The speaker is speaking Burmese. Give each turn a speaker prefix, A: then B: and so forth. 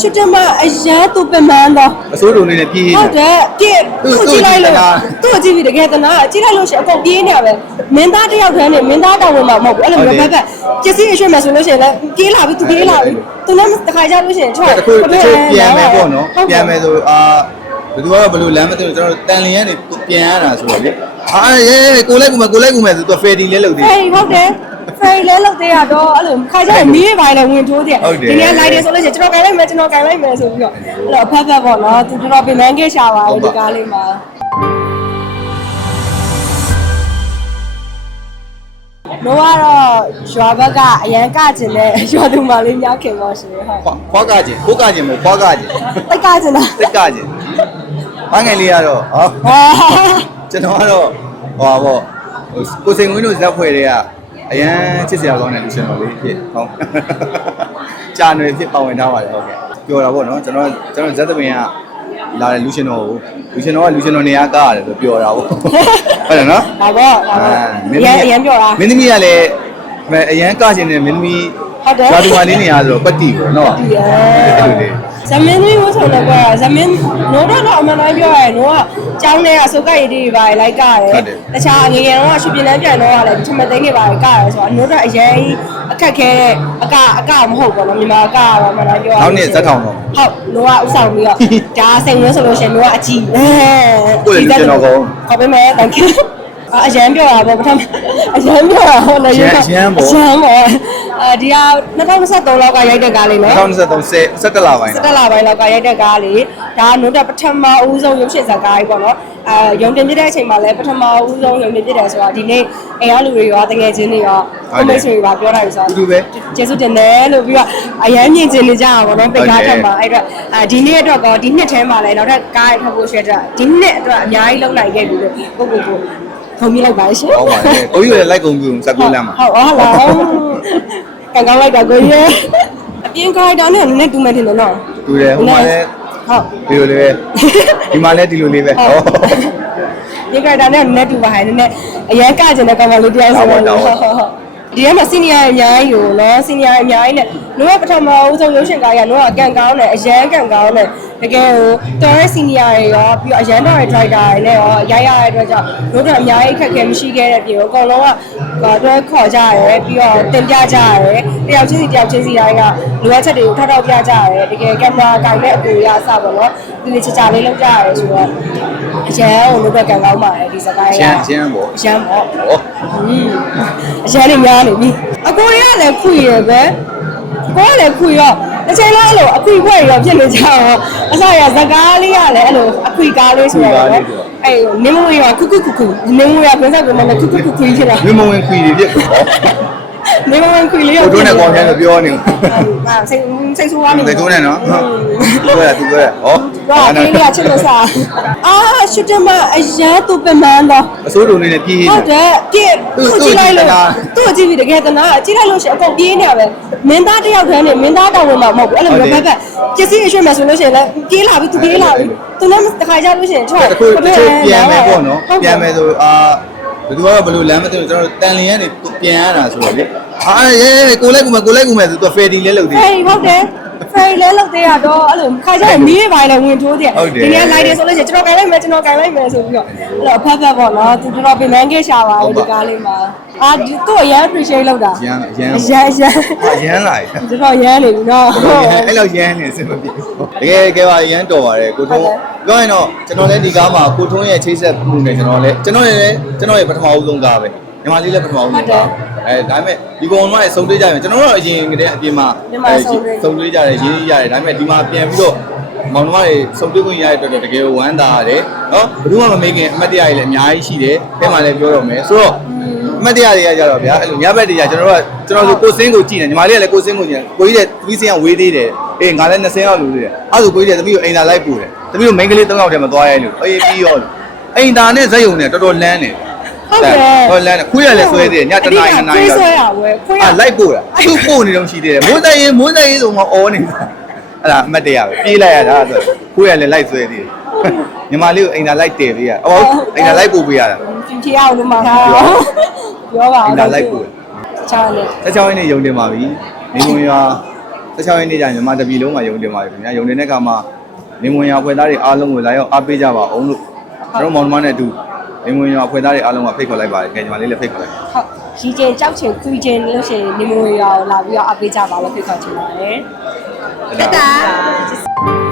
A: ရှစ်တမအရန်သူပင်မန်းတော့
B: အစိုးတုံလေးနဲ့ပြေးနေ
A: ဟုတ်တယ်ပြည့်
B: သူ့
A: သူ့ကြည့်လိုက်လို့
B: သူ့
A: သူ့ကြည့်ပြီးတကယ်တနာကြည့်လိုက်လို့ရှိရင်အကုန်ပြေးနေရပဲမင်းသားတစ်ယောက်တည်းနဲ့မင်းသားတောင်းဝင်မှာမဟုတ်ဘူးအဲ့လိုမျိုးဘက်ဘက်ပစ္စည်းအရွှေ့မယ်ဆိုလို့ရှိရင်လည်းပြေးလာပြီသူပြေးလာပြီသူလည်းတစ်ခါကြလို့ရှိရင်ထွက်
B: တခုတချို့ပြန်မယ်ပေါ့နော်ပြန်မယ်ဆိုအာဘယ်သူကတော့ဘယ်လိုလမ်းမသိဘူးကျွန်တော်တန်လျန်နေပြန်ရတာဆိုတော့လေ အာရဲကိုလိုက်ကူမယ်ကိုလိုက်ကူမယ်ဆိုတော့ဖယ်တီလဲလုပ်သေး
A: ဖေးဟုတ်တယ်ဖေးလဲလောက်သေးရတော့အဲ့လိုခါကြရင်မီးရပိုင်းလည်းဝင်ထိုးတယ်
B: ဟုတ်တယ်
A: ဒီနေ့လိုက်တယ်ဆိုလို့ရှိရင်ကျွန်တော်ကင်လိုက်မယ်ကျွန်တော်ကင်လိုက်မယ်ဆိုပြီးတော့အဲ့တော့ဖက်ဖက်ပေါ့နော်သူတော်တော်ပင်မန်းခဲ့ရှာပါတယ်ဒီကားလေးမှာ တော့ကတော့ရွာဘက်ကအရန်ကကျင်တဲ့ရွာသူမလေးများခင်ပါရှင်ဟုတ်
B: ခွားကကျင်ကိုကကျင်မို့ခွားကကျင်
A: တိတ်ကကျင်တာ
B: တက်ကကျင် ဘာငယ်လေးကတော့ဟော
A: ဟာ
B: ကျွန်တော်ကတော့ဟောပေါ့ကိုစိန်ဝင်းတို့ဇက်ဖွဲ့တွေကအရန်ချစ်စရာကောင်းတဲ့လူရှင်တော်လေးဖြစ်ဟောကြာနေဖြစ်ပါဝင်ထားပါတယ်ဟုတ်ကဲ့ပြောတာပေါ့နော်ကျွန်တော်ကျွန်တော်ဇက်သမင်ကလာတဲ့လူရှင်တော်ကိုလူရှင်တော်ကလူရှင်တော်နေရာကားရတယ်ဆိုပြောတာပေါ့ဟုတ်တယ်နော်
A: ဒါပေါ့ဒါပေါ့အရန်အရန်ပြောတာ
B: မင်းသမီးကလည်းအရန်ကကျင်တဲ့မင်းသမီး
A: ဟုတ်တယ်
B: ရွာသူမလေးနေရာဆိုတော့ပတိပေါ့နော်
A: ဒီရ
B: အဲ့လိုလေ
A: ဇမင်းလေးဝဆိုတော့ကဇမင်းနိုးတော့တော့အမှန်တိုင်းပြောရရင်တော့ကျောင်းထဲကစုပ်ကရည်တွေပါလိုက်ကြရတယ်တခြားငငယ်တော့ရွှေပြည်လန်းပြန်တော့ကလည်းချမသိန်းတွေပါကြရတယ်ဆိုတော့နိုးတော့အရင်အခက်ခဲတဲ့အကအကမဟုတ်ဘူးနော်မြန်မာအကကတော့အမှန်တိုင်းပြောရ
B: နောက်နေ့ဇက်ထောင်တော့
A: ဟုတ်နိုးကဥဆောင်ပြီးတော့ဒါစိန်ဝင်းဆိုလို့ရှိရင်နိုးကအကြည့်အဲ
B: ကိုယ့်ရဲ့လူကျင်တော်ကောင်း
A: ခေါ်ပေးမယ် thank you အရန်ပြောတာပေါ့ပထမအရန်ပြောတာဟုတ်လေအရန်ပေါ့ အဲဒီက2023လောက်ကရိုက်တဲ့ကားလေးနော်
B: 2023 17လပိုင်း
A: စက်တလာပိုင်းလောက်ကရိုက်တဲ့ကားလေးဒါကနို့တက်ပထမဦးဆုံးရုပ်ရှင်ဇာတ်ကားကြီးပေါ့နော်အဲရုံတင်ပြတဲ့အချိန်မှာလည်းပထမဦးဆုံးရုံတင်ပြတယ်ဆိုတာဒီနေ့အိမ်ကလူတွေရောတကယ်ချင်းတွေရောကိုမိတ်ဆွေတွေပါပြောတာဆို
B: တူတူပဲ
A: ကျေးဇူးတင်တယ်လို့ပြီးတော့အရန်မြင်ကျင်နေကြတာပေါ့နော်ပိတ်ကားထက်မှာအဲ့တော့အဲဒီနေ့အတွက်ကောဒီနှစ်ထဲမှာလည်းနောက်ထပ်ကားရထပ်ဖို့ရှိတဲ့ဒီနှစ်အတွက်အများကြီးလုံနိုင်ခဲ့ပြီလို့ကိုကိုကိုထုံးပြလိုက်ပါရှင်
B: ဟုတ်ပါတယ်ကိုကြီးရလိုက်ကုန်ပြီစကူလမ်းမှာ
A: ဟုတ်ဟုတ်လား ကန်ကောင်းလိုက်တာကိုကြီးအပြင်ကားတောင်းနဲ့နည်းနည်းတူမယ်ထင်တယ်နော်
B: တူတယ်ဟိုမှာလည်း
A: ဟုတ်
B: ဒီလိုလေးပဲဒီမှာလည်းဒီလိုလေးပဲဟော
A: ဒီကတာနဲ့နည်းတူပါဟဲ့နည်းနည်းအရန်ကကျင်တဲ့ကောင်မလေးတရားဆိုတော့
B: ဟုတ်ပါ
A: ဟုတ်
B: တော့
A: ဟုတ်ဟုတ် ဒီထဲမှာစီနီယာအများကြီးကိုနော်စီနီယာအများကြီးနဲ့နို့ကပထမဦးဆုံးရုပ်ရှင်ကားရနို့ကကန်ကောင်းတယ်အရန်ကန်ကောင်းတယ်တကယ်ကိုတော်ရဲ့စီနီယာတွေရောပြီးတော့အရန်တော်ရဲ့ driver တွေနဲ့ရောရိုက်ရတဲ့အတွက်ကြောင့်တို့တို့အများကြီးခက်ခဲမရှိခဲ့တဲ့ပြေကိုအကုန်လုံးကတော့ခေါ်ကြရဲပြီးတော့တင်ပြကြရဲတယောက်ချင်းစီတယောက်ချင်းစီတိုင်းကလိုအပ်ချက်တွေကိုထောက်ထောက်ပြကြရဲတကယ်ကင်မရာကင်တဲ့အကူရအစပေါ့နော်ဒီလိုချာချာလေးလုပ်ကြရဲဆိုတော့ အရန်ကိုတို့ကကန်ကောင်းပါတယ်ဒီစကိုင်းက
B: ကျန်းကျန်းပေါ့
A: အရန်ပေါ့
B: ဟော
A: အရန်နေများနေပြီအကိုရလည်းခွေရပဲကိုကလည်းခွေရောတစ်ချိန်လုံးအဲ့လိုအခွေခွေရောဖြစ်နေကြတော့အစရဇကားလေးကလည်းအဲ့လိုအခွေကားလေးဆိုတော့အဲ့နင်းမွေရောခုခုခုခုနင်းမွေရောပြန်စားကုန်မယ်ခုခုခုခုဖြစ်လာ
B: မင်းမဝင်ခွေတွေပြစ်ဟော
A: နင်းမွေခွေလေးရော
B: ကိုတို့နဲ့ကောင်းတယ်လို့ပြောနေ
A: အာစိတ်စိတ်ဆိုးရနေ
B: တယ်ကိုနဲ့နော်ဟုတ်ပြောရသူပြောရဟော
A: တော့အင်းလေးကချစ်လို့စားအာရှစ်တမအရန်သူပင်မန်းတော့
B: အစိုးတုံလေးနဲ့ပြေးနေ
A: ဟုတ်တယ်ပြည့်
B: သူ့
A: သူ့ကြည့်လိုက်လို့
B: သူ့
A: သူ့ကြည့်ပြီးတကယ်တနာကြည့်လိုက်လို့ရှိရင်အကုန်ပြေးနေရပဲမင်းသားတစ်ယောက်တည်းနဲ့မင်းသားတောင်းဝင်မှာမဟုတ်ဘူးအဲ့လိုမျိုးဘက်ဘက်ပစ္စည်းအရွှေ့မယ်ဆိုလို့ရှိရင်လည်းပြေးလာပြီသူပြေးလာပြီသူလည်းတစ်ခါကြလို့ရှိရင်ထွက်
B: တခုတချို့ပြန်မယ်ပေါ့နော်ပြန်မယ်ဆိုအာ ဘယ်သူကတော့ဘယ်လိုလမ်းမသိဘူးကျွန်တော်တန်လျန်နေပြန်ရတာဆိုတော့လေအာရဲကိုလိုက်ကူမယ်ကိုလိုက်ကူမယ်ဆိုတော့ဖယ်တီလဲလုပ်သေး
A: ဖေးဟုတ်တယ် ဖေးလဲလောက်သေးရတော့အဲ့လိုခါကြရင်မီးရပိုင်းလည်းဝင်ထိုးတယ်
B: ဟုတ်တယ်
A: ဒီနေ့လိုက်တယ်ဆိုလို့ရှိရင်ကျွန်တော်ကင်လိုက်မယ်ကျွန်တော်ကင်လိုက်မယ်ဆိုပြီးတော့အဲ့တော့အဖက်ဖက်ပေါ့နော်သူတော်တော်ပင်မန်းခဲ့ရှာပါတယ်ဒီကားလေးမှာအာဒီသူ့အရန် appreciate လုပ်တာ
B: ရန်ရန်
A: အရန်အရန်
B: ရန်လာ
A: တော်တော်ရမ်းနေပြီနော်
B: အဲ့လောက်ရမ်းနေစင်မပြေဘူးတကယ်ကဲပါရမ်းတော်ပါတယ်ကိုထုံးပြောရင်တော့ကျွန်တော်လည်းဒီကားမှာကိုထုံးရဲ့ချိတ်ဆက်မှုနဲ့ကျွန်တော်လည်းကျွန်တော်လည်းကျွန်တော်ရဲ့ပထမဦးဆုံးကားပဲ ညီမလေးလည်းပထမဦးဆုံးကားအဲဒါပေမဲ့ဒီကောင်တော့အဆုံးသေးကြရင်ကျွန်တော်တို့အရင်ကတည်းကအပြင်မှာဆုံးသေးကြတယ်ရင်းနှီးကြတယ်ဒါပေမဲ့ဒီမှာပြန်ပြီးတော့မောင်နှမတွေစုံတွေ့ခွင့်ရတဲ့အတွက်တကယ်ဝမ်းသာရတယ်နော်ဘယ်သူမှမမေးခင်အမတ်တရားတွေလည်းအများကြီးရှိတယ်အဲမှာလည်းပြောတော့မယ်ဆိုတော့အမတ်တရားတွေကကြတော့ဗျာအဲ့လိုညဘက်တွေကကျွန်တော်တို့ကကျွန်တော်ဆိုကိုစင်းကိုကြည့်နေညီမလေးကလည်းကိုစင်းကိုကြည့်နေကိုကြီးတဲ့သမီးစင်းကဝေးသေးတယ်အေးငါလည်း20ရောက်လူသေးတယ်အဲ့ဒါကိုကြီးတဲ့သမီးကိုအိမ်သာလိုက်ပို့တယ်သမီးတို့မိန်းကလေး3ယောက်တည်းမသွားရဲလို့အေးပြီးရောလို့အိမ်သာနဲ့ဇက်ယုံနဲ့တော်တော်လန်းနေ
A: ဟုတ်တယ်
B: တော်လန်းနေခွေးရလည်းဆွဲသေးတယ်ညတနားရီနားရီ
A: ခွေးဆွဲရဝဲခွေးရ
B: အာလိုက်ပို့တာသူ့ပို့နေတော့ရှိသေးတယ်မိုးသက်ရင်မိုးသက်ရင်ဆိုမှအော်နေတာအဲ့ဒါအမတ်တရားပဲပြေးလိုက်ရတာဆိုခွေးရလည်းလိုက်ဆွဲသေးတယ်ညီမလေးကိုအိမ်သာလိုက်တည်ပေးရအော်အိမ်သာလိုက်ပို့ပေးရတာ
A: ပြင်ချအောင်လို့မှာထားပြောပါ
B: အိမ်သာလိုက်ပို့
A: ချားနေ
B: ဆက်ချောင်းရင်းနေယုံတင်ပါပြီနေမွန်ရွာစ16ရက်နေ့ကျရင်မြန်မာတပြည်လုံးမှာယုံတင်ပါတယ်ခင်ဗျာယုံတင်တဲ့အခါမှာနေမွန်ရဖွဲ့သားတွေအားလုံးကိုလာရောက်အားပေးကြပါအောင်လို့ကျွန်တော်မောင်နှမနဲ့အတူ နေမွန်ရဖွဲ့သားတွေအားလုံးကဖိတ်ခေါ်လိုက်ပါတယ်ခင်ဗျာညီမလေးလည်းဖိတ်ခေါ်လိုက်ပါ
A: ဟုတ်ရီကျင်ကြောက်ချင်ခွေးကျင်လို့ရှိရင်နေမိုးရောလာပြီးတော့အပေးကြပါလို့ဖိတ်ခေါ်ချင်ပါတယ်
B: ဒါ
C: တာ